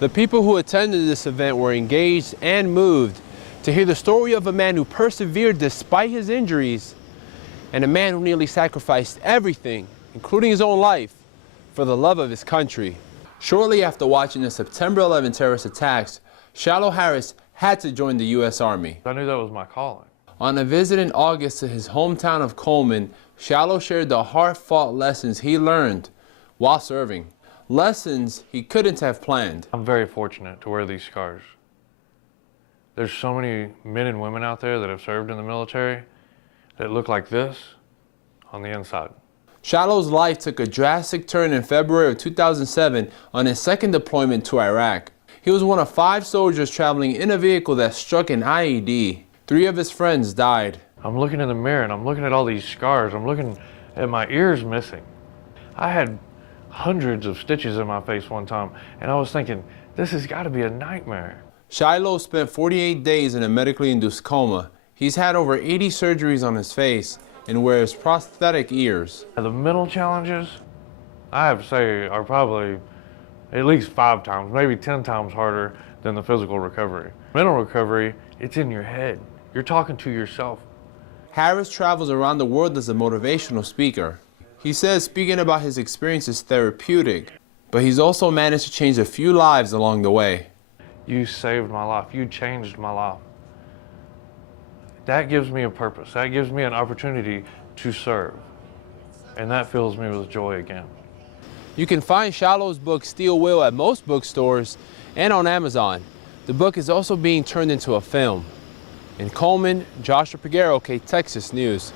The people who attended this event were engaged and moved to hear the story of a man who persevered despite his injuries, and a man who nearly sacrificed everything, including his own life, for the love of his country. Shortly after watching the September 11 terrorist attacks, Shiloh Harris had to join the U.S. Army. I knew that was my calling. On a visit in August to his hometown of Coleman, Shiloh shared the hard-fought lessons he learned while serving. Lessons he couldn't have planned. I'm very fortunate to wear these scars. There's so many men and women out there that have served in the military that look like this on the inside. Shiloh's life took a drastic turn in February of 2007 on his second deployment to Iraq. He was one of 5 soldiers traveling in a vehicle that struck an IED. 3 of his friends died. I'm looking in the mirror and I'm looking at all these scars. I'm looking at my ears missing. I had hundreds of stitches in my face one time, and I was thinking, this has got to be a nightmare. Shiloh spent 48 days in a medically induced coma. He's had over 80 surgeries on his face and wears prosthetic ears. The mental challenges, I have to say, are probably at least 5 times, maybe 10 times harder than the physical recovery. Mental recovery, it's in your head. You're talking to yourself. Harris travels around the world as a motivational speaker. He says speaking about his experience is therapeutic, but he's also managed to change a few lives along the way. You saved my life. You changed my life. That gives me a purpose. That gives me an opportunity to serve. And that fills me with joy again. You can find Shiloh's book Steel Will at most bookstores and on Amazon. The book is also being turned into a film. In Coleman, Joshua Piguero, K-Texas News.